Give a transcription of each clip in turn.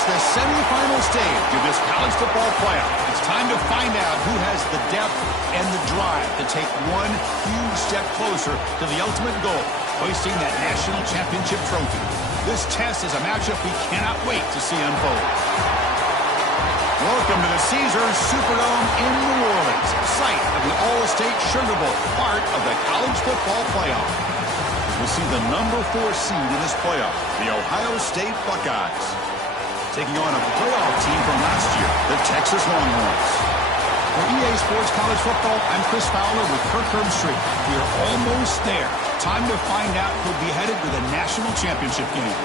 It's the semifinal stage of this college football playoff. It's time to find out who has the depth and the drive to take one huge step closer to the ultimate goal, hoisting that national championship trophy. This test is a matchup we cannot wait to see unfold. Welcome to the Caesars Superdome in New Orleans, site of the All-State Sugar Bowl, part of the college football playoff. We'll see the number 4 seed in this playoff, the Ohio State Buckeyes, taking on a playoff team from last year, the Texas Longhorns. For EA Sports College Football, I'm Chris Fowler with Kirk Herbstreit. We are almost there. Time to find out who'll be headed to the national championship game.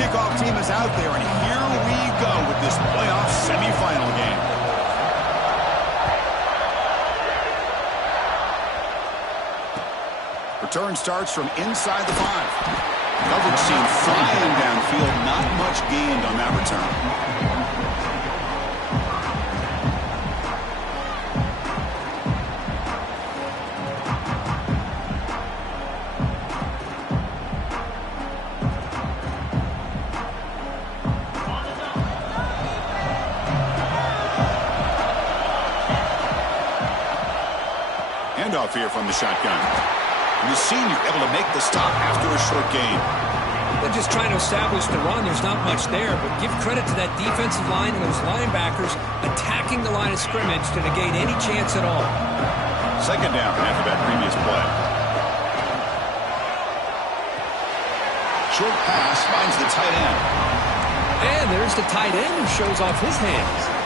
Kickoff team is out there, and here we go with this playoff semifinal game. Return starts from inside the 5. Coverage team flying downfield, not much gained on that return. Handoff here from the shotgun. And the senior able to make the stop after a short gain. They're just trying to establish the run. There's not much there, but give credit to that defensive line and those linebackers attacking the line of scrimmage to negate any chance at all. Second down after that previous play. Short pass finds the tight end. And there's the tight end who shows off his hands.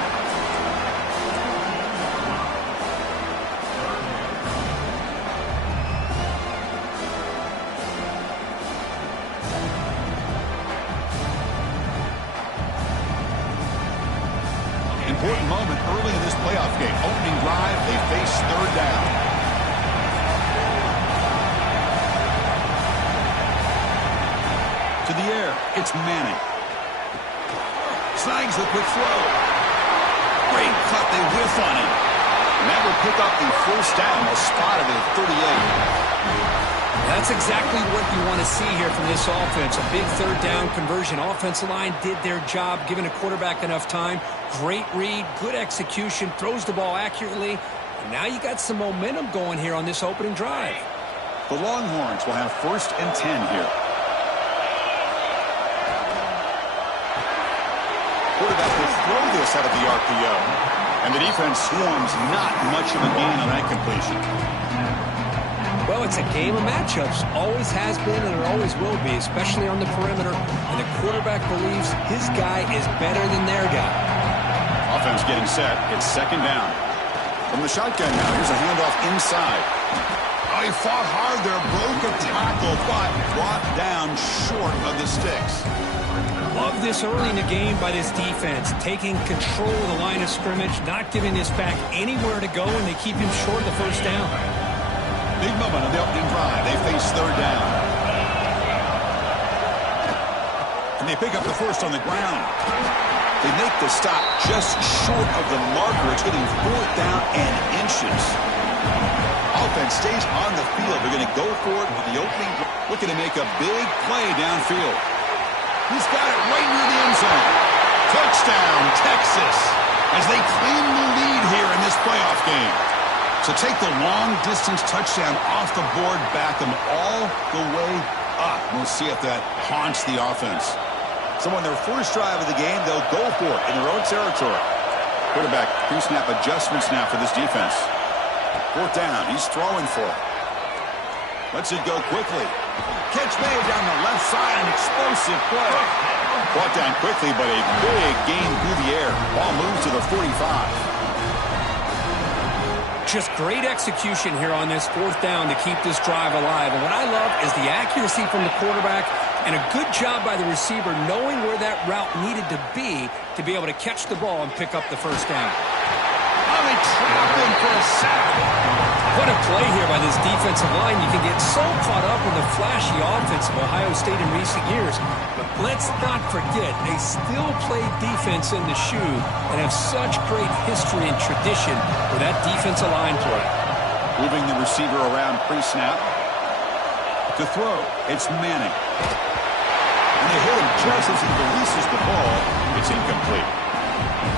Important moment early in this playoff game. Opening drive, they face third down. To the air, it's Manning. Snags the quick throw. Great cut, they whiff on him. And that would pick up the first down, a spot at the 38. That's exactly what you want to see here from this offense. A big third down conversion. Offensive line did their job, giving a quarterback enough time. Great read, good execution, throws the ball accurately. And now you got some momentum going here on this opening drive. The Longhorns will have 1st and 10 here. Quarterback will throw this out of the RPO. And the defense swarms, not much of a gain on that completion. Well, it's a game of matchups. Always has been and it always will be, especially on the perimeter. And the quarterback believes his guy is better than their guy. Offense getting set. It's second down. From the shotgun now, here's a handoff inside. Oh, he fought hard there, broke a tackle, but brought down short of the sticks. Love this early in the game by this defense, taking control of the line of scrimmage, not giving this back anywhere to go, and they keep him short of the first down. Big moment on the opening drive. They face third down. And they pick up the first on the ground. They make the stop just short of the marker. It's getting 4th down and inches. Offense stays on the field. They're going to go for it with the opening drive. Looking to make a big play downfield. He's got it right near the end zone. Touchdown, Texas, as they claim the lead here in this playoff game. So take the long-distance touchdown off the board, back them all the way up. We'll see if that haunts the offense. So on their first drive of the game, they'll go for it in their own territory. Quarterback pre-snap adjustments now for this defense. 4th down, he's throwing for it. Lets it go quickly. Catch made down the left side, an explosive play. Brought down quickly, but a big gain through the air. Ball moves to the 45. Just great execution here on this 4th down to keep this drive alive. And what I love is the accuracy from the quarterback and a good job by the receiver knowing where that route needed to be able to catch the ball and pick up the first down. Oh, they trap him for a sack. What a play here by this defensive line. You can get so caught up in the flashy offense of Ohio State in recent years. But let's not forget, they still play defense in the shoe and have such great history and tradition with that defensive line play. Moving the receiver around pre-snap. To throw, it's Manning. And they hit him just as he releases the ball. It's incomplete.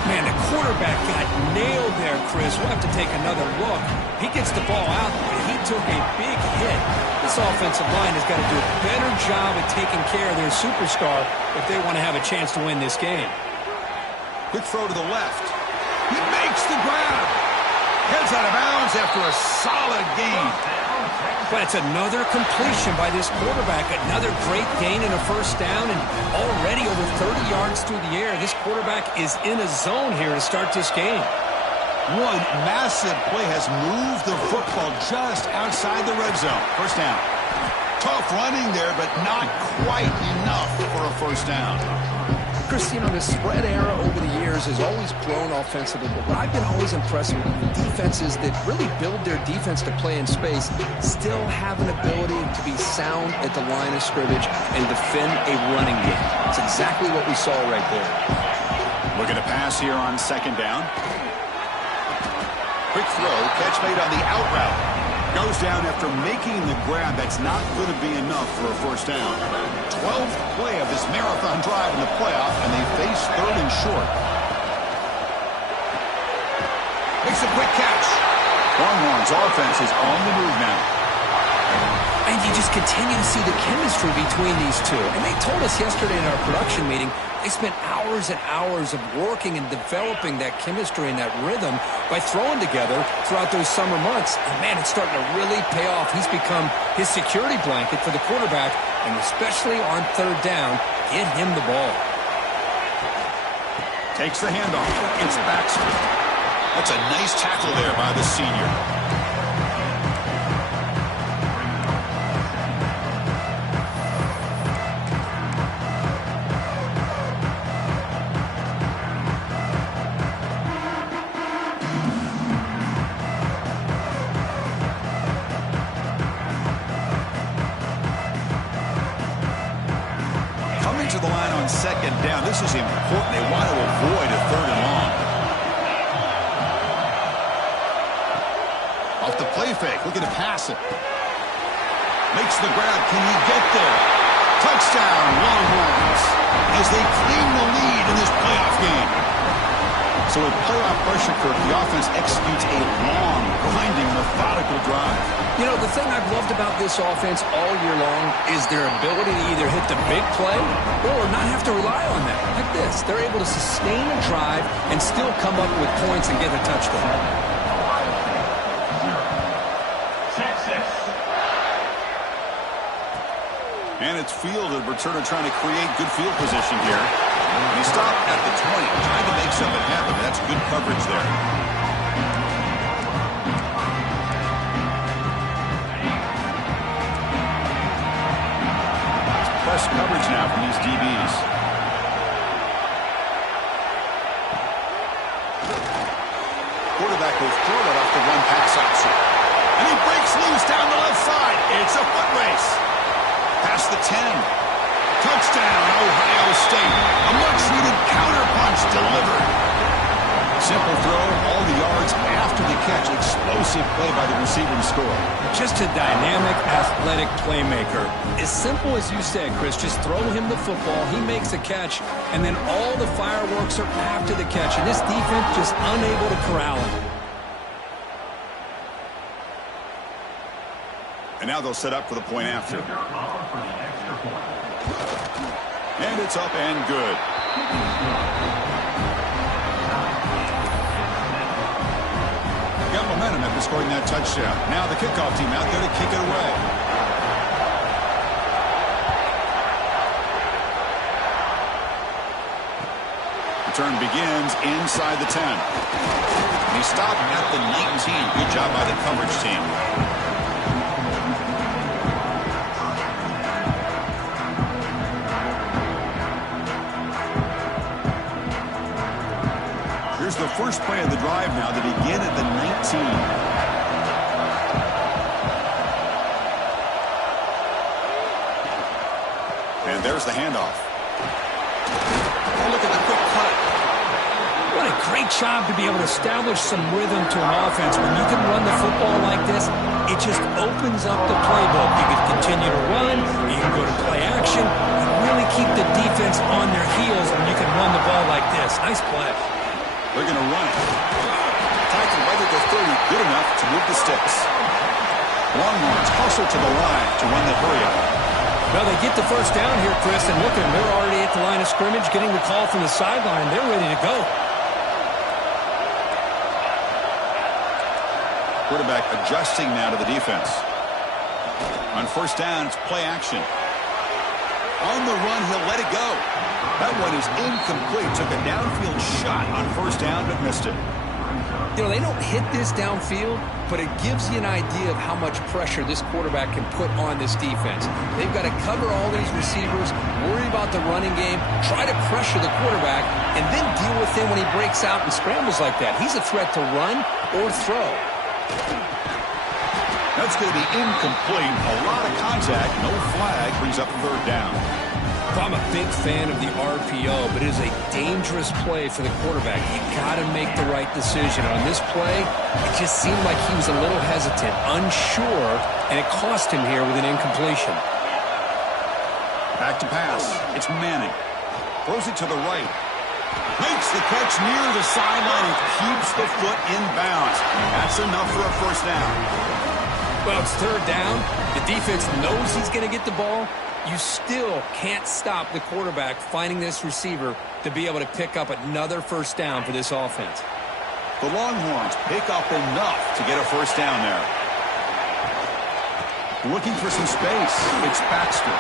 Man, the quarterback got nailed there, Chris. We'll have to take another look. He gets the ball out, but he took a big hit. This offensive line has got to do a better job at taking care of their superstar if they want to have a chance to win this game. Quick throw to the left. He makes the grab. Heads out of bounds after a solid gain. But it's another completion by this quarterback. Another great gain in a first down, and already over 30 yards through the air. This quarterback is in a zone here to start this game. One massive play has moved the football just outside the red zone. First down. Tough running there, but not quite enough for a first down. Chris, you know, the spread era over the years has always grown offensively, but what I've been always impressed with defenses that really build their defense to play in space still have an ability to be sound at the line of scrimmage and defend a running game. It's exactly what we saw right there. Looking to pass here on second down. Quick throw, catch made on the out route. Goes down after making the grab. That's not going to be enough for a first down. 12th play of this marathon drive in the playoff, and they face third and short. Makes a quick catch. Longhorns offense is on the move now. And you just continue to see the chemistry between these two. And they told us yesterday in our production meeting, they spent hours and hours of working and developing that chemistry and that rhythm by throwing together throughout those summer months. And, man, it's starting to really pay off. He's become his security blanket for the quarterback, and especially on third down, get him the ball. Takes the handoff. It's Baxter. That's a nice tackle there by the senior. To the line on second down. This is important. They want to avoid a third and long. Off the play fake. Looking to pass it. Makes the grab. Can he get there? Touchdown, Longhorns, as they claim the lead in this playoff game. So with playoff pressure, Kirk, the offense executes a long, grinding, methodical drive. You know, the thing I've loved about this offense all year long is their ability to either hit the big play or not have to rely on that. Like this, they're able to sustain a drive and still come up with points and get a touchdown. And it's fielded. Returner trying to create good field position here. And he stopped at the 20, trying to make something happen. That's good coverage there. Press coverage now from these DBs. Quarterback will throw it off the run pass option. And he breaks loose down the left side. It's a foot race. Past the 10. Touchdown, Ohio State. A much-needed counterpunch delivered. Simple throw, all the yards after the catch. Explosive play by the receiver to score. Just a dynamic, athletic playmaker. As simple as you said, Chris, just throw him the football, he makes a catch, and then all the fireworks are after the catch. And this defense just unable to corral him. And now they'll set up for the point after. And it's up and good. Got momentum after scoring that touchdown. Now the kickoff team out there to kick it away. Return begins inside the 10. He stopped at the 19. Good job by the coverage team. Here's the first play of the drive now to begin at the 19. There's the handoff. Oh, look at the quick cut. What a great job to be able to establish some rhythm to an offense. When you can run the football like this, it just opens up the playbook. You can continue to run, you can go to play action, and really keep the defense on their heels when you can run the ball like this. Nice play. They're going to run it. Tackle right at the 30, good enough to move the sticks. Longhorns hustle to the line to run the hurry up. Well, they get the first down here, Chris, and look at them. They're already at the line of scrimmage, getting the call from the sideline. They're ready to go. Quarterback adjusting now to the defense. On first down, it's play action. On the run, he'll let it go. That one is incomplete. Took a downfield shot on first down, but missed it. You know, they don't hit this downfield, but it gives you an idea of how much pressure this quarterback can put on this defense. They've got to cover all these receivers, worry about the running game, try to pressure the quarterback, and then deal with him when he breaks out and scrambles like that. He's a threat to run or throw. That's going to be incomplete. A lot of contact. No flag. Brings up third down. I'm a big fan of the RPO, but it is a dangerous play for the quarterback. You got to make the right decision. On this play, it just seemed like he was a little hesitant, unsure, and it cost him here with an incompletion. Back to pass. It's Manning. Throws it to the right. Makes the catch near the sideline and keeps the foot in bounds. That's enough for a first down. Well, it's third down. The defense knows he's going to get the ball. You still can't stop the quarterback finding this receiver to be able to pick up another first down for this offense. The Longhorns pick up enough to get a first down there. Looking for some space. It's Baxter.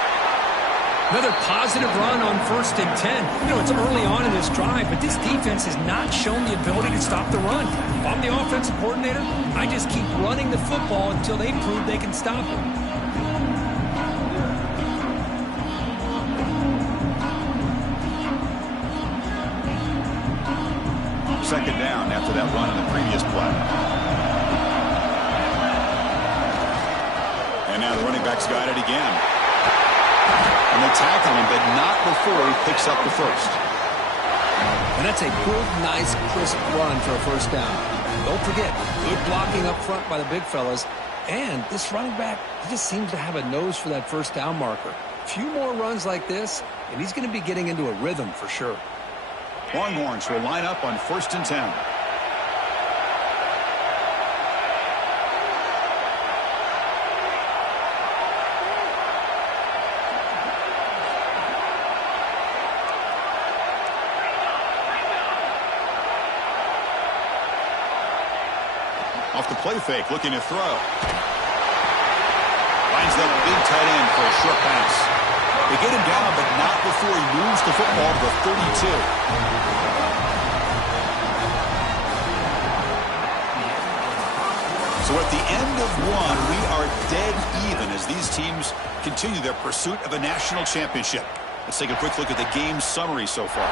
Another positive run on 1st and 10. You know, it's early on in this drive, but this defense has not shown the ability to stop the run. If I'm the offensive coordinator, I just keep running the football until they prove they can stop it. Second down after that run in the previous play. And now the running back's got it again. And they tackle him, but not before he picks up the first. And that's a good, nice, crisp run for a first down. Don't forget, good blocking up front by the big fellas. And this running back, he just seems to have a nose for that first down marker. A few more runs like this, and he's going to be getting into a rhythm for sure. Longhorns will line up on 1st and 10. Off the play fake, looking to throw. Finds that big tight end for a short pass. They get him down, but not before he moves the football to the 32. So at the end of one, we are dead even as these teams continue their pursuit of a national championship. Let's take a quick look at the game summary so far.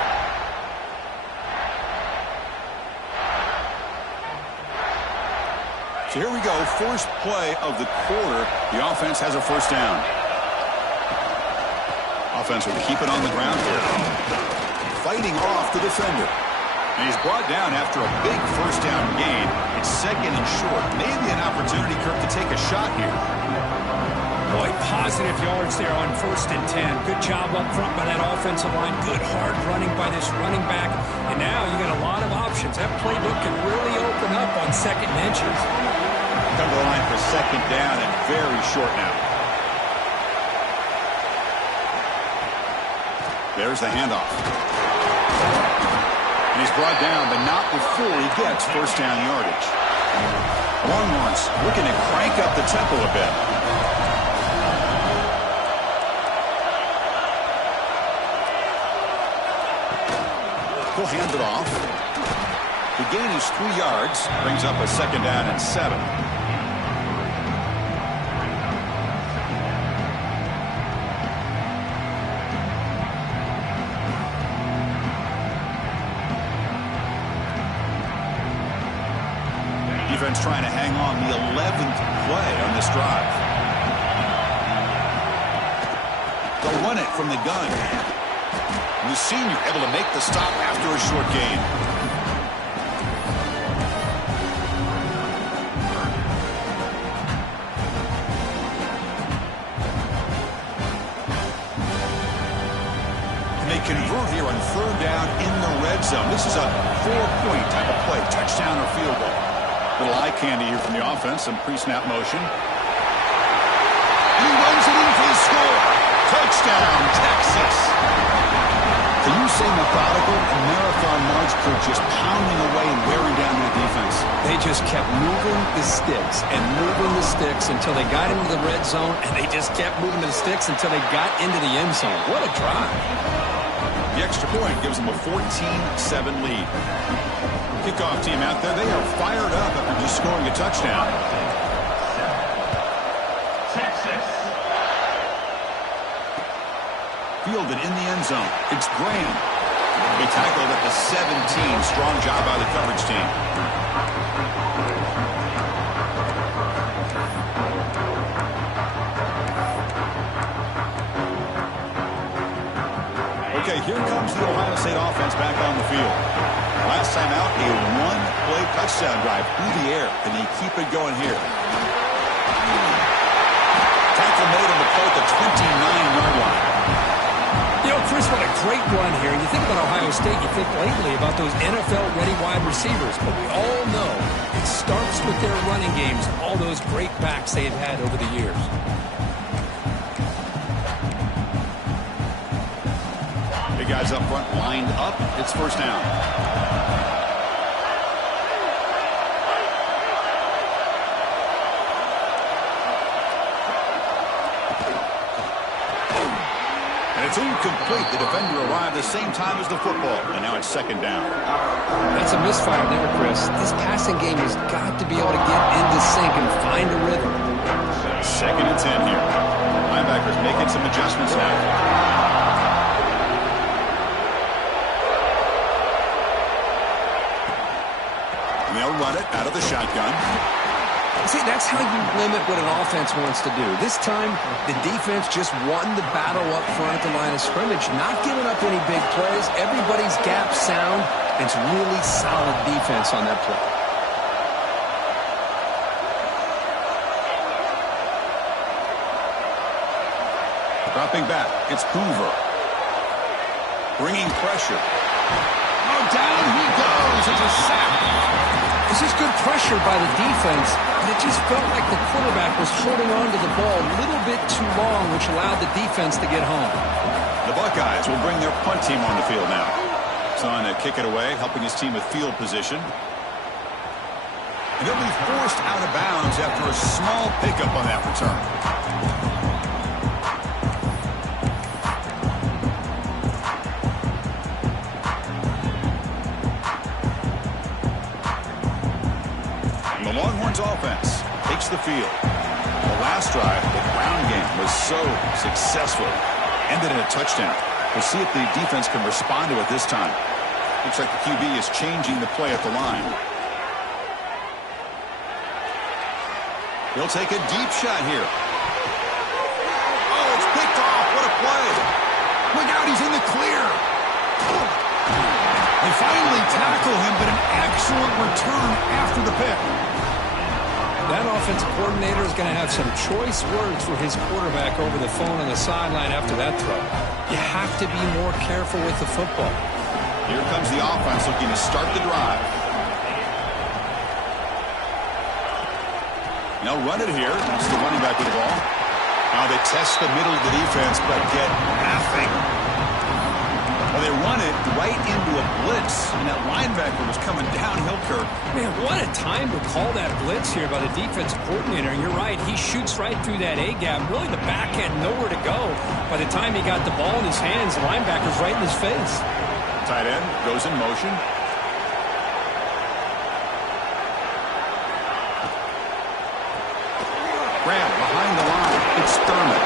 So here we go, first play of the quarter. The offense has a first down. Offense will keep it on the ground here. Fighting off the defender. And he's brought down after a big first down gain. It's second and short. Maybe an opportunity, Kirk, to take a shot here. Boy, positive yards there on 1st and 10. Good job up front by that offensive line. Good hard running by this running back. And now you got a lot of options. That playbook can really open up on 2nd and inches. Come to the line for second down and very short now. There's the handoff. And he's brought down, but not before he gets first down yardage. Longhorns looking to crank up the tempo a bit. He'll hand it off. The gain is 3 yards. Brings up a second down and 7. Defense trying to hang on the 11th play on this drive. They'll run it from the gun. And the senior able to make the stop after a short gain. And they convert here on third down in the red zone. This is a 4-point type of play, touchdown or field goal. Little eye candy here from the offense, some pre-snap motion. And he runs it in for the score. Touchdown, Texas. Can you say methodical? A marathon march crew just pounding away and wearing down that defense. They just kept moving the sticks and moving the sticks until they got into the red zone, and they just kept moving the sticks until they got into the end zone. What a drive. The extra point gives them a 14-7 lead. Kickoff team out there, they are fired up after just scoring a touchdown. Fielded in the end zone. It's Graham. He tackled at the 17. Strong job by the coverage team. Okay, here comes the Ohio State offense back on the field. Last time out, a one-play touchdown drive through the air. Can they keep it going here? Tackle made on the play at the 29-yard line. You know, Chris, what a great run here. And you think about Ohio State, you think lately about those NFL-ready wide receivers. But we all know it starts with their running games, all those great backs they've had over the years. Big guys up front lined up. It's first down. It's incomplete. The defender arrived the same time as the football, and now it's second down. That's a misfire there, Chris. This passing game has got to be able to get into sync and find a rhythm. Second and 10 here. Linebackers making some adjustments now. And they'll run it out of the shotgun. See, that's how you limit what an offense wants to do. This time, the defense just won the battle up front at the line of scrimmage, not giving up any big plays. Everybody's gap sound. It's really solid defense on that play. Dropping back, it's Hoover. Bringing pressure. Oh, down he goes. It's a sack. This is good pressure by the defense, but it just felt like the quarterback was holding on to the ball a little bit too long, which allowed the defense to get home. The Buckeyes will bring their punt team on the field now. It's on to kick it away, helping his team with field position. And they'll be forced out of bounds after a small pickup on that return. Longhorns offense takes the field. The last drive, the ground game was so successful. Ended in a touchdown. We'll see if the defense can respond to it this time. Looks like the QB is changing the play at the line. He'll take a deep shot here. Oh, it's picked off. What a play. Look out, he's in the clear. They finally tackle him, but an excellent return after the pick. That offensive coordinator is going to have some choice words for his quarterback over the phone on the sideline after that throw. You have to be more careful with the football. Here comes the offense looking to start the drive. Now run it here. That's the running back with the ball. Now they test the middle of the defense, but get nothing. Well, they run it right into a blitz, and that linebacker was coming downhill, Kirk. Man, what a time to call that blitz here by the defensive coordinator. And you're right, he shoots right through that A-gap. Really, the back had nowhere to go. By the time he got the ball in his hands, the linebacker's right in his face. Tight end goes in motion. Graham behind the line. It's Thurman.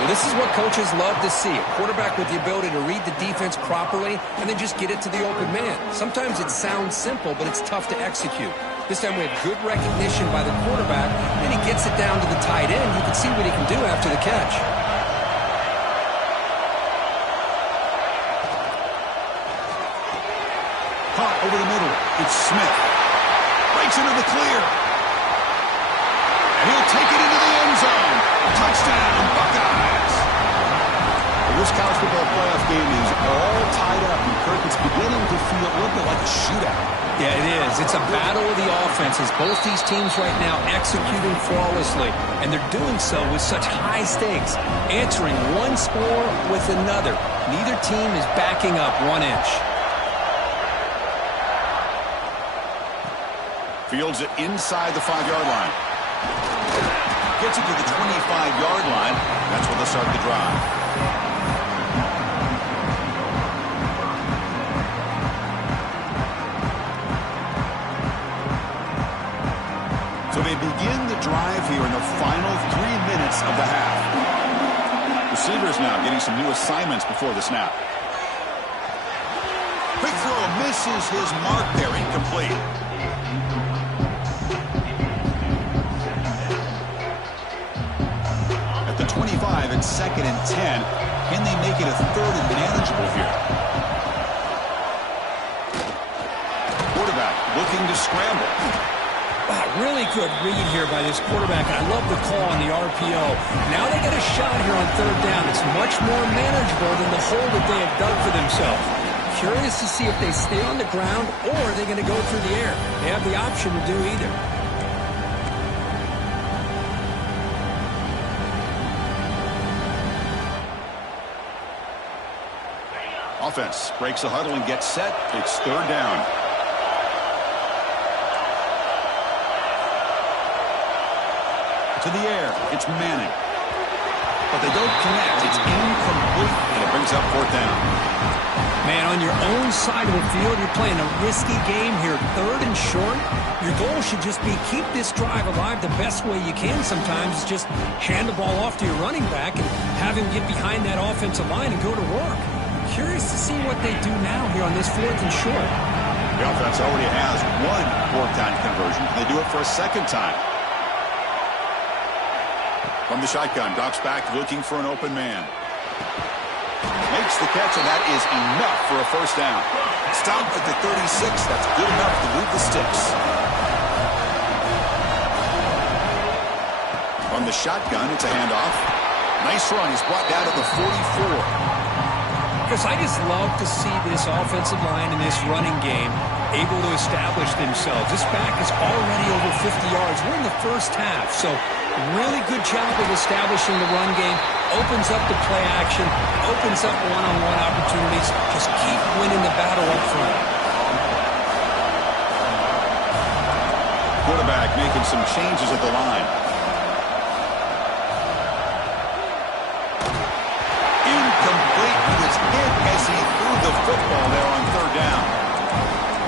Well, this is what coaches love to see. A quarterback with the ability to read the defense properly and then just get it to the open man. Sometimes it sounds simple, but it's tough to execute. This time we have good recognition by the quarterback, and he gets it down to the tight end. You can see what he can do after the catch. It's Smith. Breaks into the clear. And he'll take it into the end zone. Touchdown, Buckeyes. Well, this college football playoff game is all tied up. And Kirk, it's beginning to feel a little bit like a shootout. Yeah, it is. It's a battle of the offenses. Both these teams right now executing flawlessly, and they're doing so with such high stakes, answering one score with another. Neither team is backing up 1 inch. Fields it inside the 5-yard line. Gets it to the 25-yard line. That's where they'll start the drive. So they begin the drive here in the final 3 minutes of the half. Receivers now getting some new assignments before the snap. Quick throw misses his mark there, incomplete. At the 25, it's 2nd and 10. Can they make it a 3rd and manageable here? Quarterback looking to scramble. Wow, really good read here by this quarterback, and I love the call on the RPO. Now they get a shot here on 3rd down. It's much more manageable than the hole that they have dug for themselves. Curious to see if they stay on the ground or are they going to go through the air. They have the option to do either. Offense breaks the huddle and gets set. It's 3rd down. To the air, it's Manning. But they don't connect. It's incomplete, and it brings up 4th down. Man, on your own side of the field, you're playing a risky game here. 3rd and short. Your goal should just be keep this drive alive the best way you can sometimes. Is just hand the ball off to your running back and have him get behind that offensive line and go to work. Curious to see what they do now here on this 4th and short. The offense already has 1 4th down conversion. They do it for a 2nd time. From the shotgun, Doc's back looking for an open man. Makes the catch, and that is enough for a 1st down. Stop at the 36. That's good enough to move the sticks. From the shotgun, it's a handoff. Nice run. He's brought down to the 44. Chris, I just love to see this offensive line in this running game able to establish themselves. This back is already over 50 yards. We're in the 1st half, so really good job of establishing the run game. Opens up the play action, opens up one-on-one opportunities. Just keep winning the battle up front. Quarterback making some changes at the line. Incomplete. He was hit as he threw the football there on 3rd down.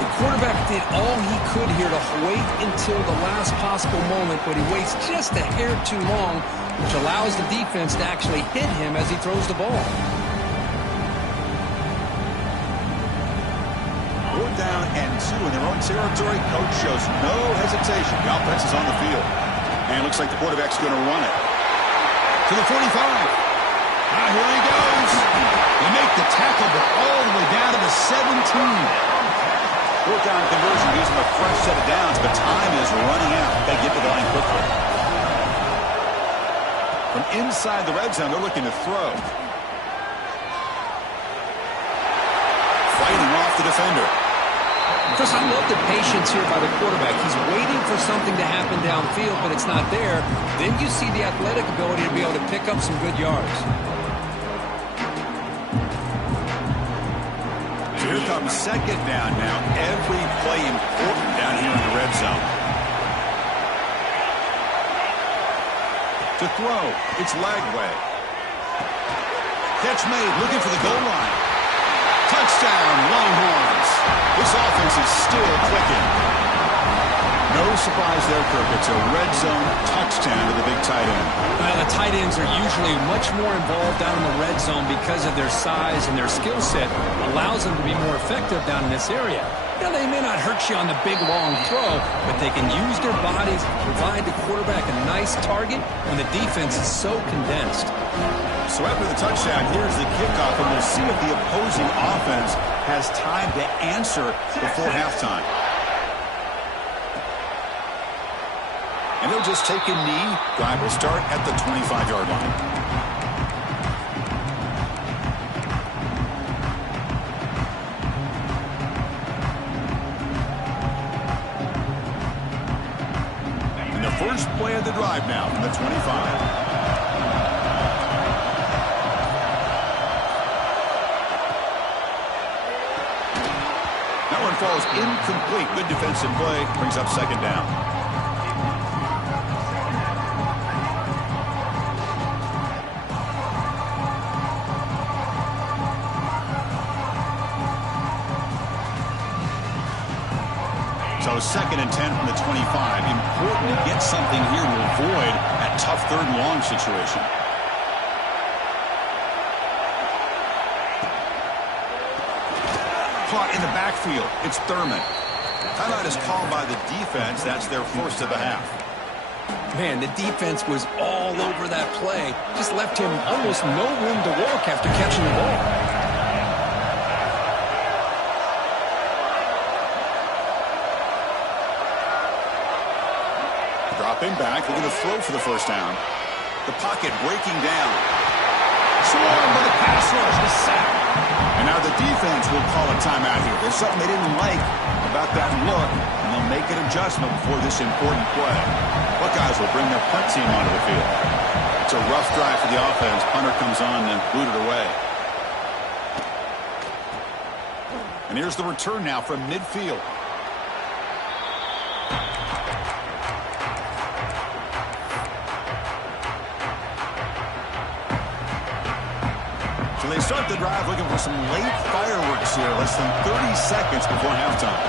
The quarterback did all he could here to wait until the last possible moment, but he waits just a hair too long, which allows the defense to actually hit him as he throws the ball. 4th down and 2 in their own territory. Coach shows no hesitation. The offense is on the field. And it looks like the quarterback's going to run it. To the 45. Here he goes. They make the tackle, but all the way down to the 17. 4th down conversion gives them a fresh set of downs, but time is running out. They get to the line quickly. From inside the red zone, they're looking to throw. Fighting off the defender. Chris, I love the patience here by the quarterback. He's waiting for something to happen downfield, but it's not there. Then you see the athletic ability to be able to pick up some good yards. Here comes 2nd down now. Every play important down here in the red zone. To throw, it's Lagway. Catch made, looking for the goal line. Touchdown, Longhorns. This offense is still clicking. No surprise there, Kirk. It's a red zone touchdown to the big tight end. Well, the tight ends are usually much more involved down in the red zone because of their size and their skill set allows them to be more effective down in this area. Now, they may not hurt you on the big, long throw, but they can use their bodies to provide the quarterback a nice target when the defense is so condensed. So after the touchdown, here's the kickoff, and we'll see if the opposing offense has time to answer before halftime. And they'll just take a knee. Drive will start at the 25-yard line. First play of the drive now from the 25. That one falls incomplete. Good defensive play. Brings up second down. So second and 10 from the 25. Important to get something here to avoid that tough third and long situation. Caught in the backfield. It's Thurman. Timeout is called by the defense. That's their first of the half. Man, the defense was all over that play. Just left him almost no room to walk after catching the ball. Dropping back, looking to throw for the first down. The pocket breaking down. Swarmed by the pass rush, the sack. And now the defense will call a timeout here. There's something they didn't like about that look, and they'll make an adjustment before this important play. Buckeyes will bring their punt team onto the field. It's a rough drive for the offense. Punter comes on and booted away. And here's the return now from midfield. So they start the drive looking for some late fireworks here. Less than 30 seconds before halftime.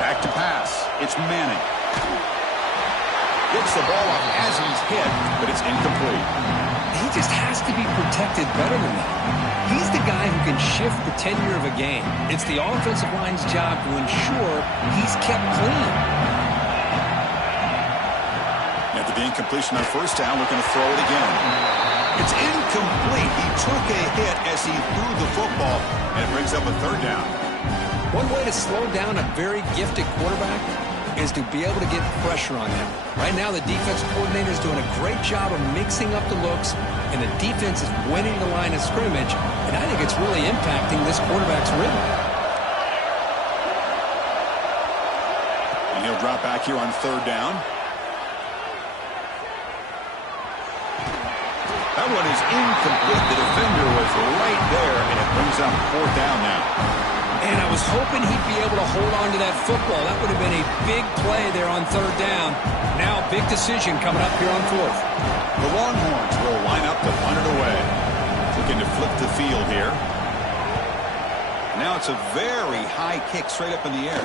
Back to pass. It's Manning. Gets the ball off as he's hit, but it's incomplete. He just has to be protected better than that. He's the guy who can shift the tenure of a game. It's the offensive line's job to ensure he's kept clean. After the incompletion on first down, looking to throw it again. It's incomplete. He took a hit as he threw the football, and it brings up a third down. One way to slow down a very gifted quarterback is to be able to get pressure on him. Right now, the defense coordinator is doing a great job of mixing up the looks, and the defense is winning the line of scrimmage, and I think it's really impacting this quarterback's rhythm. And he'll drop back here on third down. That one is incomplete. The defender was right there, and it brings up fourth down now. And I was hoping he'd be able to hold on to that football. That would have been a big play there on third down. Now a big decision coming up here on fourth. The Longhorns will line up to punt it away. Looking to flip the field here. Now it's a very high kick straight up in the air.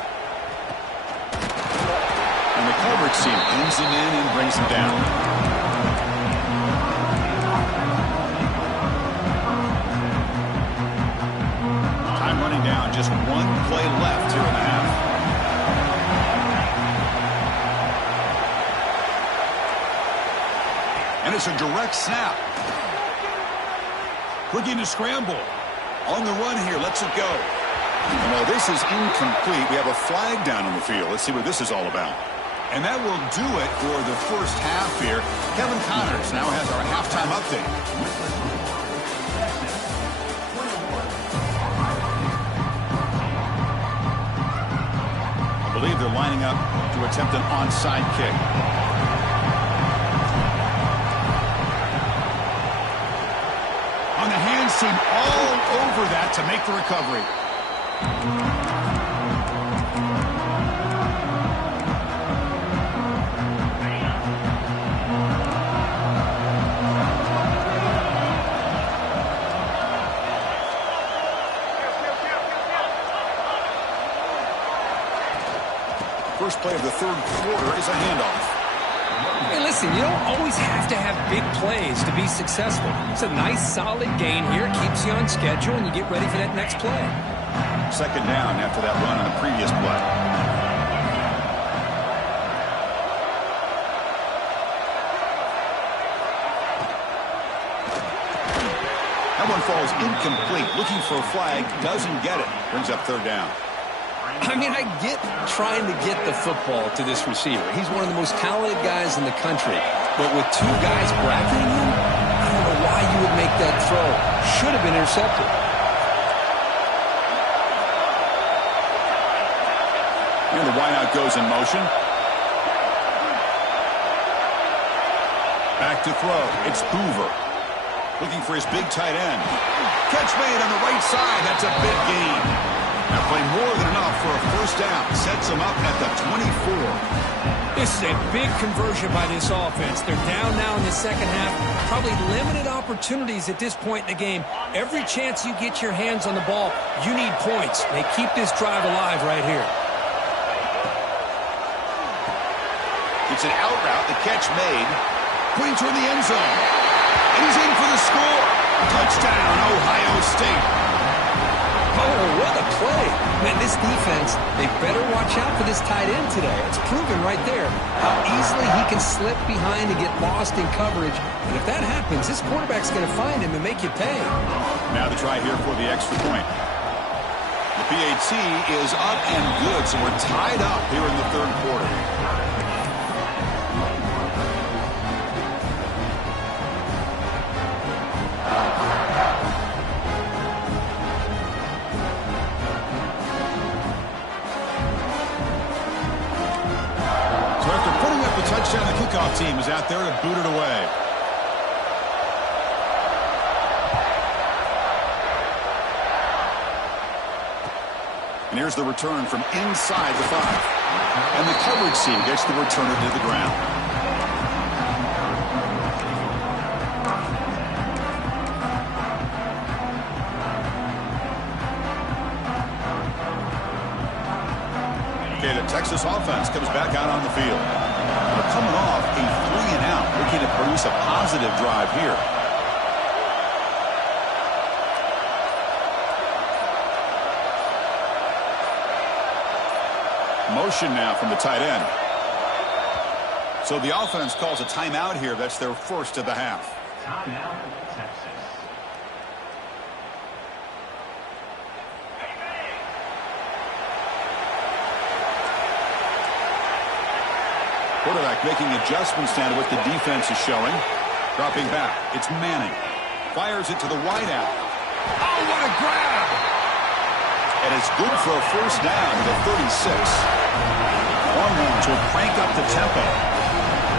And the coverage team pins him in and brings him down. Running down, just one play left here in the half. And it's a direct snap. Looking to scramble. On the run here, lets it go. And while this is incomplete, we have a flag down on the field. Let's see what this is all about. And that will do it for the first half here. Kevin Connors now has our halftime update. I believe they're lining up to attempt an onside kick. On the hands team all over that to make the recovery. First play of the third quarter is a handoff. Hey, listen, you don't always have to have big plays to be successful. It's a nice, solid gain here. Keeps you on schedule, and you get ready for that next play. Second down after that run on the previous play. That one falls incomplete. Looking for a flag. Doesn't get it. Brings up third down. I mean, I get trying to get the football to this receiver. He's one of the most talented guys in the country. But with two guys bracketing him, I don't know why you would make that throw. Should have been intercepted. And the wideout goes in motion. Back to throw. It's Hoover. Looking for his big tight end. Catch made on the right side. That's a big gain. Now play more than enough for a first down. Sets him up at the 24. This is a big conversion by this offense. They're down now in the second half. Probably limited opportunities at this point in the game. Every chance you get your hands on the ball, you need points. They keep this drive alive right here. It's an out route. The catch made. Pointing toward the end zone. And he's in for the score. Touchdown, Ohio State. Oh, what a play. Man, this defense, they better watch out for this tight end today. It's proven right there how easily he can slip behind and get lost in coverage. And if that happens, this quarterback's going to find him and make you pay. Now the try here for the extra point. The PAT is up and good, so we're tied up here in the third quarter. Touchdown, the kickoff team is out there to boot it away. And here's the return from inside the 5. And the coverage team gets the returner to the ground. Okay, the Texas offense comes back out on the field. They're coming off a 3-and-out, looking to produce a positive drive here. Motion now from the tight end. So the offense calls a timeout here. That's their first of the half. Timeout, Texas. Quarterback making adjustments now to what the defense is showing. Dropping back. It's Manning. Fires it to the wideout. Oh, what a grab! And it's good for a first down to the 36. Longhorns will crank up the tempo.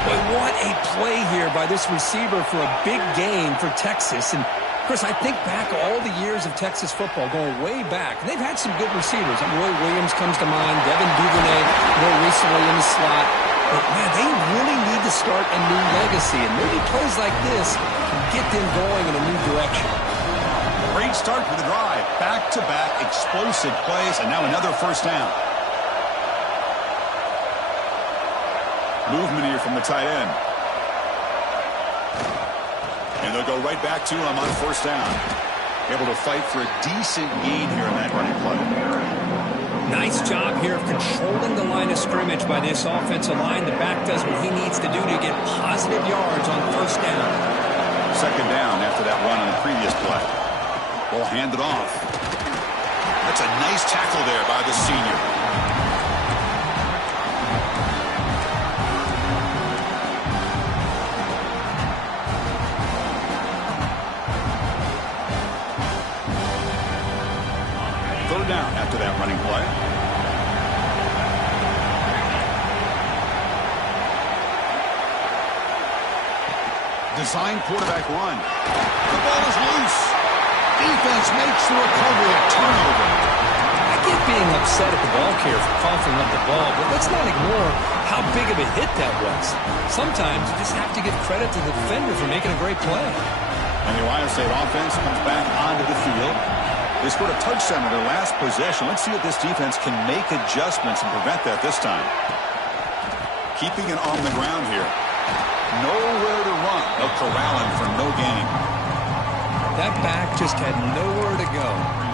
But what a play here by this receiver for a big gain for Texas. And Chris, I think back all the years of Texas football, going way back. And they've had some good receivers. Roy Williams comes to mind, Devin Duvernay more recently in the slot. But, man, they really need to start a new legacy. And maybe plays like this can get them going in a new direction. Great start for the drive. Back-to-back explosive plays, and now another first down. Movement here from the tight end. And they'll go right back to him on first down. Able to fight for a decent gain here in that running play. Nice job here of controlling the line of scrimmage by this offensive line. The back does what he needs to do to get positive yards on first down. Second down after that run on the previous play. Ball handed off. That's a nice tackle there by the senior. Third down after that running play. Design quarterback run. The ball is loose. Defense makes the recovery, a turnover. I get being upset at the ball carrier for coughing up the ball, but let's not ignore how big of a hit that was. Sometimes you just have to give credit to the defender for making a great play. And the Ohio State offense comes back onto the field. They scored a touchdown in their last possession. Let's see if this defense can make adjustments and prevent that this time. Keeping it on the ground here. Nowhere to run. They'll corral him for no gain. That back just had nowhere to go.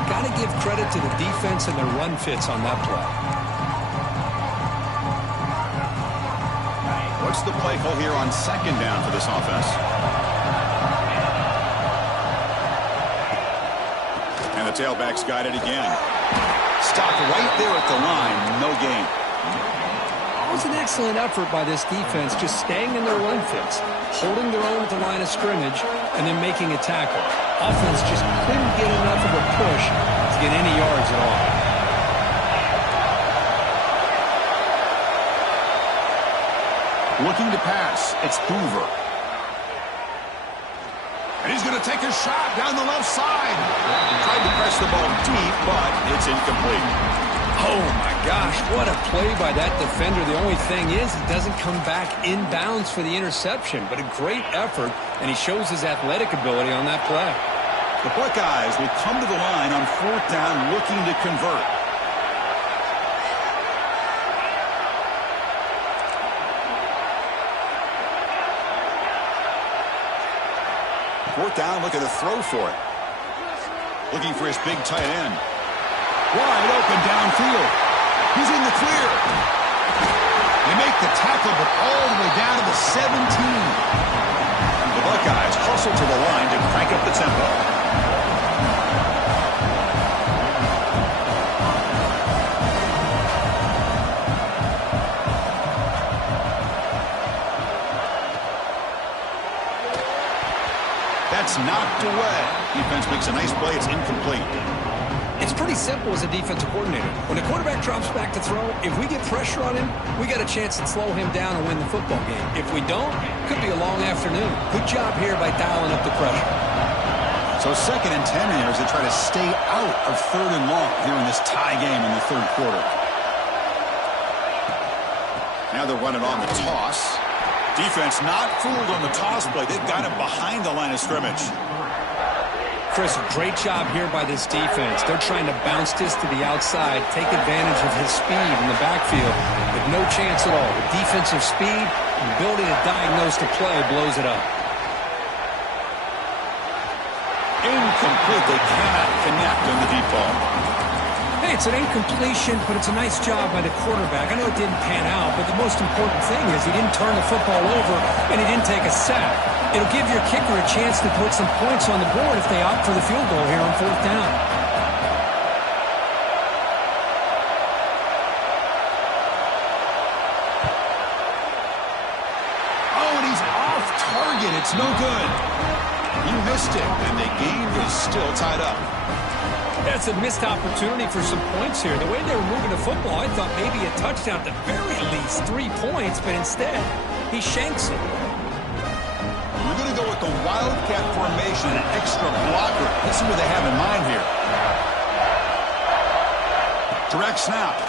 Got to give credit to the defense and their run fits on that play. What's the play call here on second down for this offense? And the tailback's got it again. Stopped right there at the line. No gain. It was an excellent effort by this defense, just staying in their run fits, holding their own at the line of scrimmage, and then making a tackle. Offense just couldn't get enough of a push to get any yards at all. Looking to pass. It's Hoover. And he's going to take a shot down the left side. Tried to press the ball deep, but it's incomplete. Oh, my gosh, what a play by that defender. The only thing is he doesn't come back inbounds for the interception, but a great effort, and he shows his athletic ability on that play. The Buckeyes will come to the line on 4th down looking to convert. Fourth down, looking to throw for it. Looking for his big tight end. Wide open downfield. He's in the clear. They make the tackle, but all the way down to the 17. The Buckeyes hustle to the line to crank up the tempo. That's knocked away. Defense makes a nice play. It's incomplete. It's pretty simple as a defensive coordinator. When the quarterback drops back to throw, if we get pressure on him, we got a chance to slow him down and win the football game. If we don't, could be a long afternoon. Good job here by dialing up the pressure. So 2nd and 10 here as they try to stay out of 3rd and long here in this tie game in the 3rd quarter. Now they're running on the toss. Defense not fooled on the toss play. They've got him behind the line of scrimmage. Chris, great job here by this defense. They're trying to bounce this to the outside, take advantage of his speed in the backfield, with no chance at all. The defensive speed and ability to diagnose the play blows it up. Incomplete. They cannot connect on the deep ball. Hey, it's an incompletion, but it's a nice job by the quarterback. I know it didn't pan out, but the most important thing is he didn't turn the football over and he didn't take a sack. It'll give your kicker a chance to put some points on the board if they opt for the field goal here on 4th down. Oh, and he's off target. It's no good. He missed it, and the game is still tied up. That's a missed opportunity for some points here. The way they were moving the football, I thought maybe a touchdown, at the very least 3 points, but instead, he shanks it. We're going to go with the Wildcat formation, an extra blocker. Let's see what they have in mind here. Direct snap.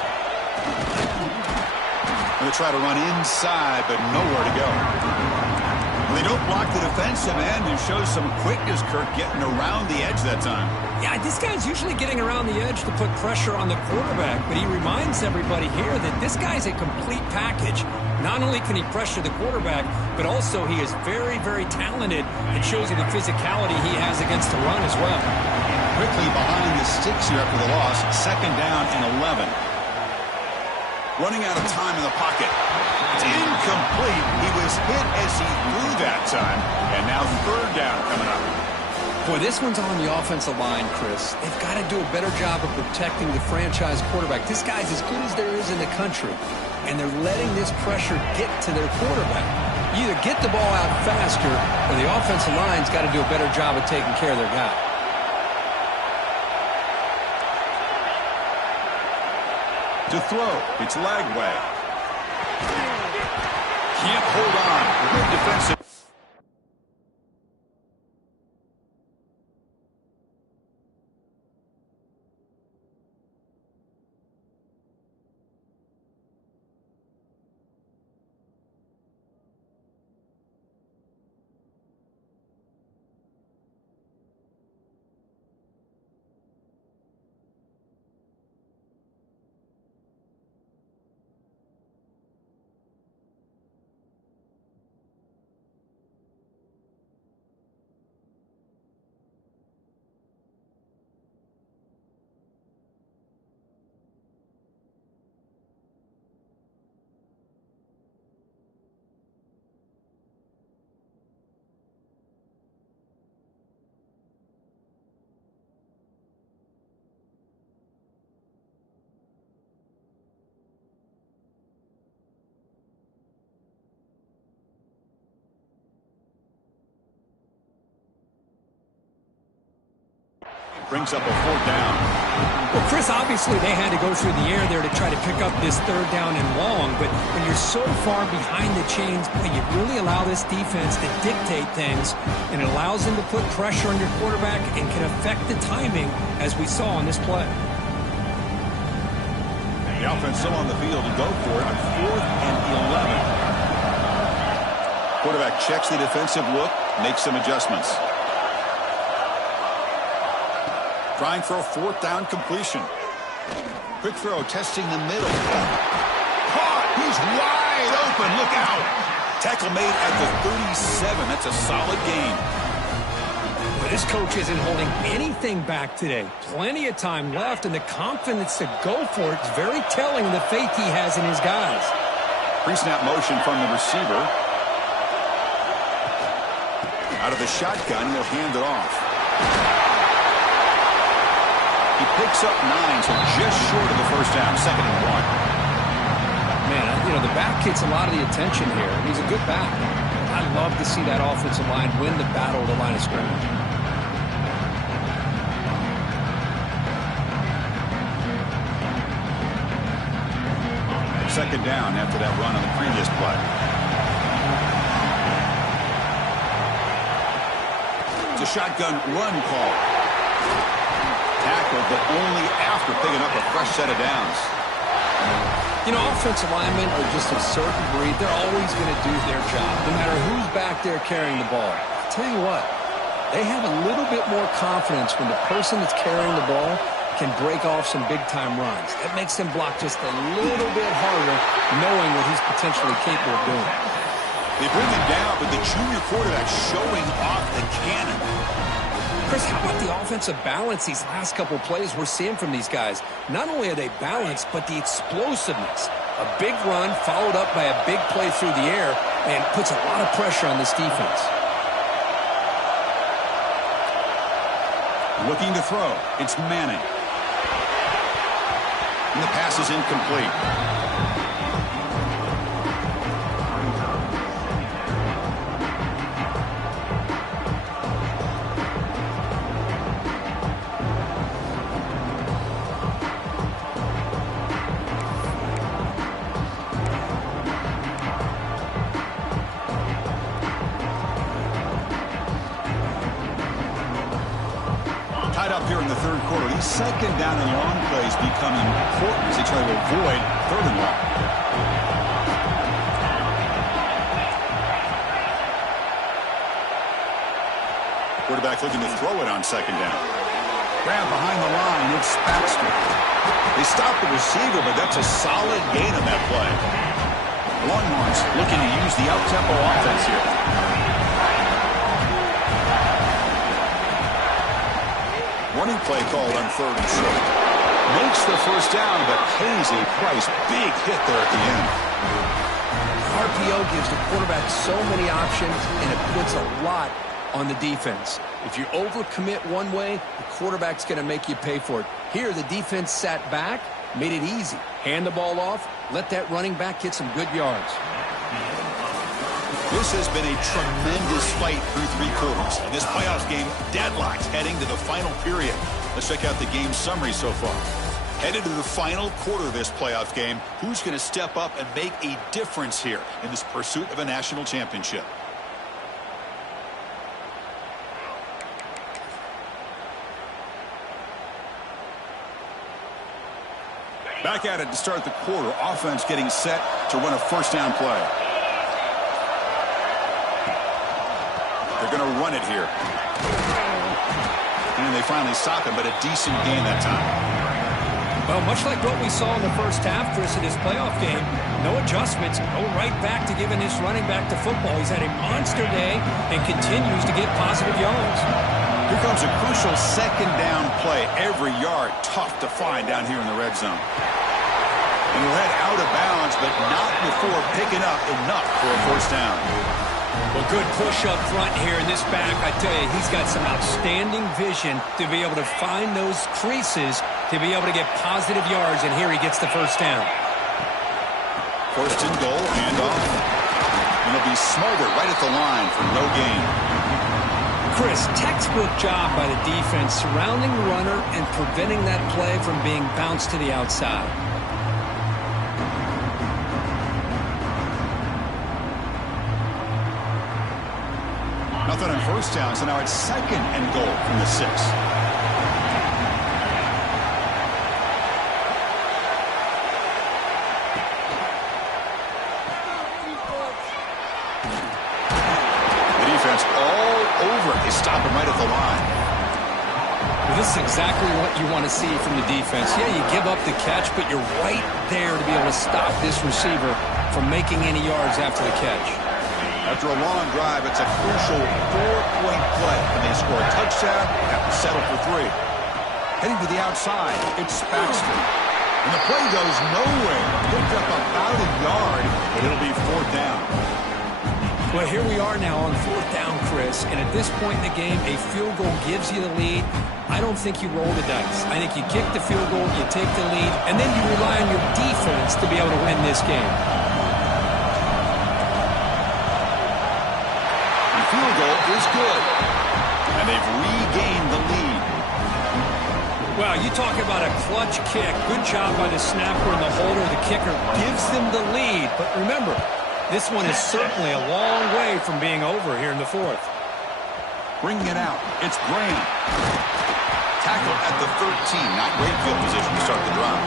Going to try to run inside, but nowhere to go. They don't block the defensive end and shows some quickness, Kirk, getting around the edge that time. Yeah, this guy's usually getting around the edge to put pressure on the quarterback, but he reminds everybody here that this guy's a complete package. Not only can he pressure the quarterback, but also he is very, very talented. It shows you the physicality he has against the run as well. Quickly behind the sticks here after the loss. 2nd down and 11. Running out of time in the pocket. It's incomplete. He was hit as he threw that time. And now 3rd down coming up. Boy, this one's on the offensive line, Chris. They've got to do a better job of protecting the franchise quarterback. This guy's as good as there is in the country, and they're letting this pressure get to their quarterback. You either get the ball out faster, or the offensive line's got to do a better job of taking care of their guy. To throw, it's Lagway. Can't hold on. Good defensive. Brings up a 4th down. Well, Chris, obviously they had to go through the air there to try to pick up this 3rd down and long, but when you're so far behind the chains, boy, you really allow this defense to dictate things, and it allows them to put pressure on your quarterback and can affect the timing, as we saw on this play. The offense still on the field to go for it on 4th and 11. Quarterback checks the defensive look, makes some adjustments. Trying for a 4th down completion. Quick throw, testing the middle. Caught! He's wide open. Look out! Tackle made at the 37. That's a solid gain. Well, this coach isn't holding anything back today. Plenty of time left, and the confidence to go for it is very telling of the faith he has in his guys. Pre-snap motion from the receiver. Out of the shotgun, he'll hand it off. He picks up 9, so just short of the 1st down, 2nd and 1. Man, you know, the back gets a lot of the attention here, and he's a good back. I love to see that offensive line win the battle of the line of scrimmage. Second down after that run on the previous play. It's a shotgun run call. Tackled, but only after picking up a fresh set of downs. You know, offensive linemen are just a certain breed. They're always going to do their job, no matter who's back there carrying the ball. I'll tell you what, they have a little bit more confidence when the person that's carrying the ball can break off some big-time runs. That makes them block just a little bit harder, knowing what he's potentially capable of doing. They bring him down, but the junior quarterback showing off the cannon. Chris, how about the offensive balance these last couple of plays we're seeing from these guys? Not only are they balanced, but the explosiveness. A big run followed up by a big play through the air and puts a lot of pressure on this defense. Looking to throw. It's Manning. And the pass is incomplete. Tied up here in the 3rd quarter. These 2nd down and long plays become important as they try to avoid 3rd and long. Quarterback looking to throw it on 2nd down. Grab behind the line. It's Baxter. They stop the receiver, but that's a solid gain on that play. Longhorns looking to use the out-tempo offense here. Running play called on 3rd and short. Makes the 1st down, but pays a price. Big hit there at the end. RPO gives the quarterback so many options, and it puts a lot on the defense. If you overcommit one way, the quarterback's going to make you pay for it. Here, the defense sat back, made it easy. Hand the ball off, let that running back get some good yards. This has been a tremendous fight through 3 quarters. In this playoff game, deadlocked heading to the final period. Let's check out the game summary so far. Headed to the final quarter of this playoff game, who's going to step up and make a difference here in this pursuit of a national championship? Back at it to start the quarter. Offense getting set to run a 1st down play. They're going to run it here. And they finally stop him, but a decent gain that time. Well, much like what we saw in the 1st half, Chris, in this playoff game, no adjustments, go right back to giving this running back to football. He's had a monster day and continues to get positive yards. Here comes a crucial 2nd down play. Every yard tough to find down here in the red zone. And he'll head out of bounds, but not before picking up enough for a 1st down. Well, good push up front here in this back. I tell you, he's got some outstanding vision to be able to find those creases to be able to get positive yards, and here he gets the 1st down. 1st and goal, handoff. And he'll be smothered right at the line for no gain. Chris, textbook job by the defense surrounding the runner and preventing that play from being bounced to the outside. Nothing on first down, so now it's 2nd and goal from the 6. Stop him right at the line. Well, this is exactly what you want to see from the defense. Yeah, you give up the catch, but you're right there to be able to stop this receiver from making any yards after the catch. After a long drive, it's a crucial 4-point play. When they score a touchdown, they have to settle for 3. Heading to the outside, it's Baxter. And the play goes nowhere. Picked up about a yard, but it'll be 4th down. Well, here we are now on 4th down, Chris, and at this point in the game, a field goal gives you the lead. I don't think you roll the dice. I think you kick the field goal, you take the lead, and then you rely on your defense to be able to win this game. The field goal is good, and they've regained the lead. Well, you talk about a clutch kick. Good job by the snapper and the holder. The kicker gives them the lead, but remember, this one is certainly a long way from being over here in the 4th. Bringing it out, it's Graham. Tackle at the 13. Not great field position to start the drive.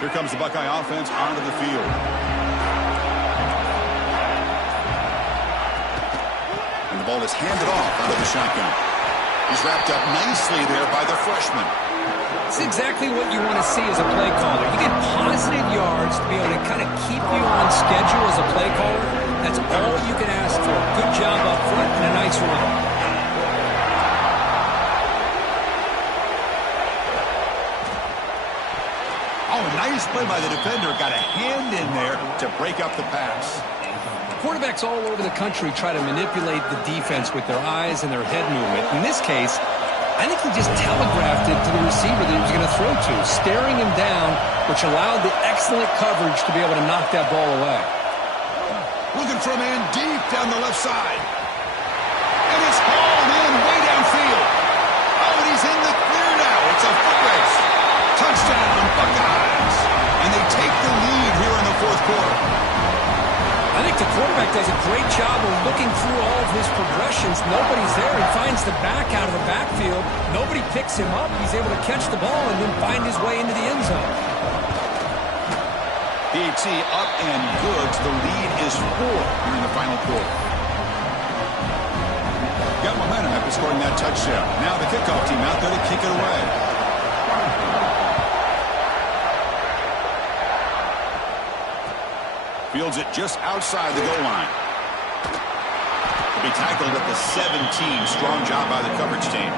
Here comes the Buckeye offense onto the field. The ball is handed off out of the shotgun. He's wrapped up nicely there by the freshman. It's exactly what you want to see as a play caller. You get positive yards to be able to kind of keep you on schedule as a play caller. That's all you can ask for. Good job up front and a nice run. Oh, nice play by the defender. Got a hand in there to break up the pass. Quarterbacks all over the country try to manipulate the defense with their eyes and their head movement. In this case, I think he just telegraphed it to the receiver that he was going to throw to, staring him down, which allowed the excellent coverage to be able to knock that ball away. Looking for a man deep down the left side. And it's hauled in way downfield. Oh, and he's in the clear now. It's a foot race. Touchdown, Buckeyes. And they take the lead here in the 4th quarter. I think the quarterback does a great job of looking through all of his progressions. Nobody's there. He finds the back out of the backfield. Nobody picks him up. He's able to catch the ball and then find his way into the end zone. PAT up and good. The lead is 4 here in the final quarter. Got momentum after scoring that touchdown. Now the kickoff team out there to kick it away. Fields it just outside the goal line. He'll be tackled at the 17. Strong job by the coverage team.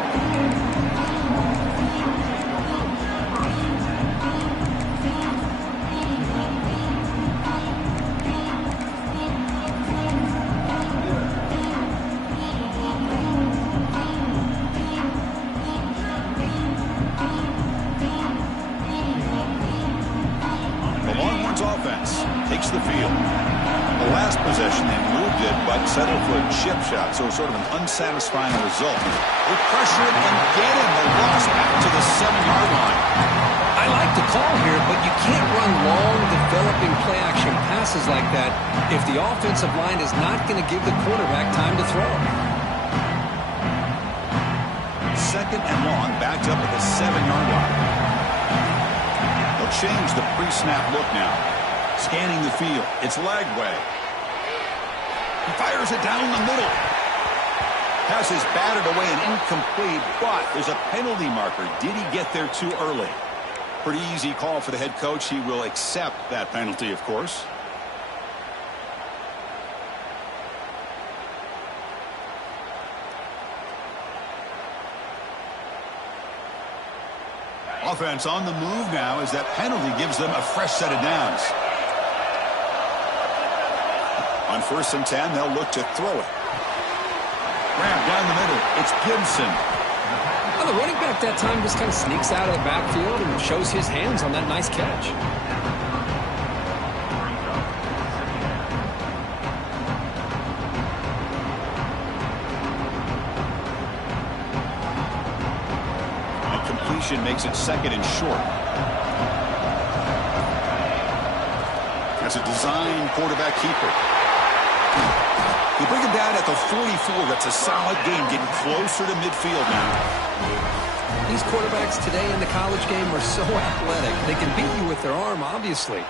The field. The last possession, they moved it, but settled for a chip shot, so sort of an unsatisfying result. They pressure it and get him. The loss back to the 7-yard line. I like the call here, but you can't run long, developing play-action passes like that if the offensive line is not going to give the quarterback time to throw. 2nd and long, backed up at the 7-yard line. They'll change the pre-snap look now. Scanning the field. It's Lagway. He fires it down the middle. Pass is batted away and incomplete, but there's a penalty marker. Did he get there too early? Pretty easy call for the head coach. He will accept that penalty, of course. Offense on the move now as that penalty gives them a fresh set of downs. On 1st and 10, they'll look to throw it. Graham down the middle. It's Gibson. the running back that time just kind of sneaks out of the backfield and shows his hands on that nice catch. And completion makes it 2nd and short. That's a design quarterback keeper. They bring him down at the 44. That's a solid game, getting closer to midfield now. These quarterbacks today in the college game are so athletic. They can beat you with their arm, obviously.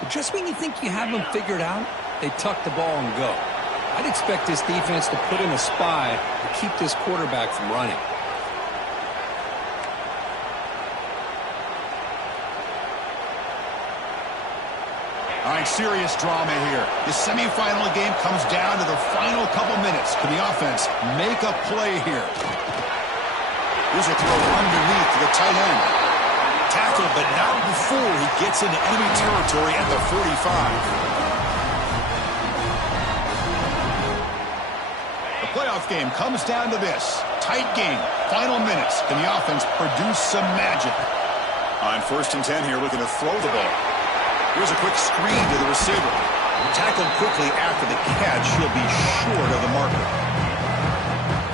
But just when you think you have them figured out, they tuck the ball and go. I'd expect this defense to put in a spy to keep this quarterback from running. All right, serious drama here. The semifinal game comes down to the final couple minutes. Can the offense make a play here? Here's a throw underneath to the tight end. Tackled, but not before he gets into enemy territory at the 45. The playoff game comes down to this. Tight game. Final minutes. Can the offense produce some magic? On 1st and 10 here, looking to throw the ball. Here's a quick screen to the receiver. Tackled quickly after the catch. He'll be short of the marker.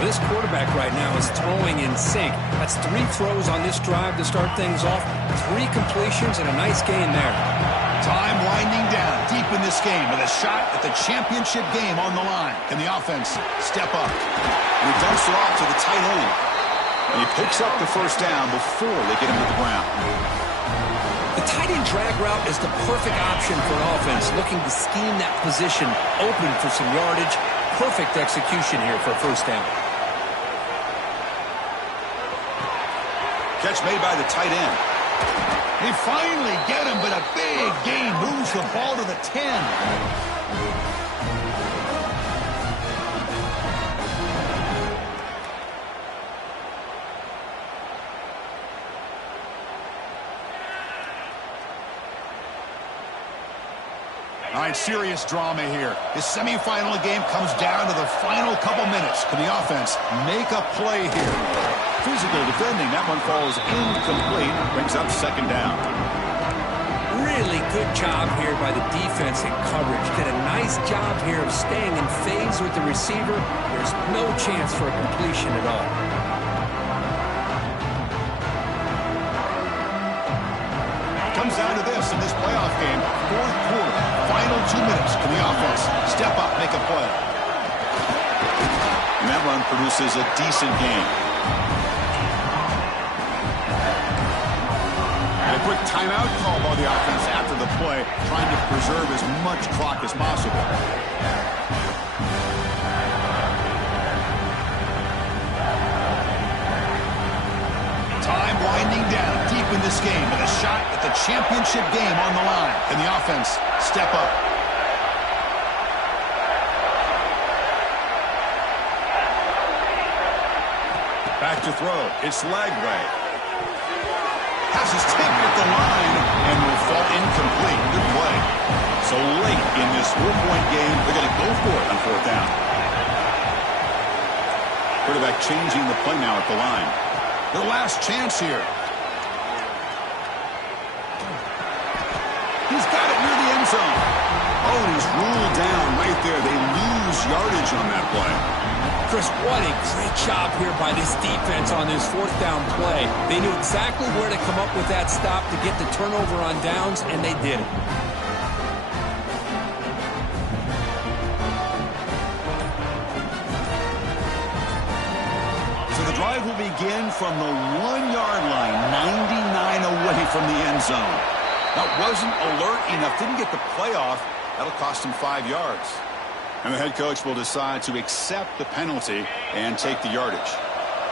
This quarterback right now is throwing in sync. That's 3 throws on this drive to start things off. 3 completions and a nice gain there. Time winding down deep in this game with a shot at the championship game on the line. Can the offense step up? And he dumps it off to the tight end. And he picks up the 1st down before they get him to the ground. The tight end drag route is the perfect option for an offense looking to scheme that position open for some yardage. Perfect execution here for a 1st down. Catch made by the tight end. They finally get him, but a big gain moves the ball to the 10. All right, serious drama here. This semifinal game comes down to the final couple minutes. Can the offense make a play here? Physical defending. That one falls incomplete. Brings up 2nd down. Really good job here by the defense in coverage. Did a nice job here of staying in phase with the receiver. There's no chance for a completion at all. Comes down to this in this playoff game. 4th quarter, final 2 minutes. Can the offense step up, make a play? And that run produces a decent game. And a quick timeout call by the offense after the play, trying to preserve as much clock as possible. Time winding down deep in this game with a shot at the championship game on the line. Can the offense step up? Back to throw. It's Lagway. Passes tipped at the line and will fall incomplete. Good play. So late in this 4-point game, they're going to go for it on 4th down. Quarterback changing the play now at the line. Their last chance here. He's got it near the end zone. Oh, and he's ruled down right there. They lose yardage on that play. Chris, what a great job here by this defense on this 4th down play. They knew exactly where to come up with that stop to get the turnover on downs, and they did it. The drive will begin from the 1-yard line, 99 away from the end zone. That wasn't alert enough, didn't get the playoff. That'll cost him 5 yards. And the head coach will decide to accept the penalty and take the yardage.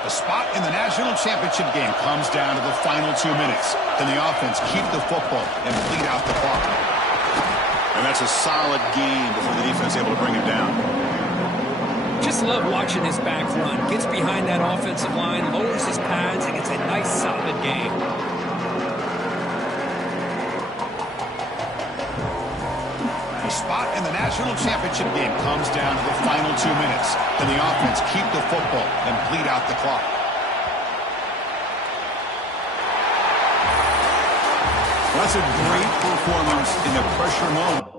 The spot in the national championship game comes down to the final 2 minutes. Can the offense keep the football and bleed out the clock? And that's a solid game before the defense is able to bring him down. Just love watching this back run. Gets behind that offensive line, lowers his pads, and gets a nice solid gain. The spot in the national championship game comes down to the final 2 minutes. Can the offense keep the football and bleed out the clock? That's a great performance in a pressure moment.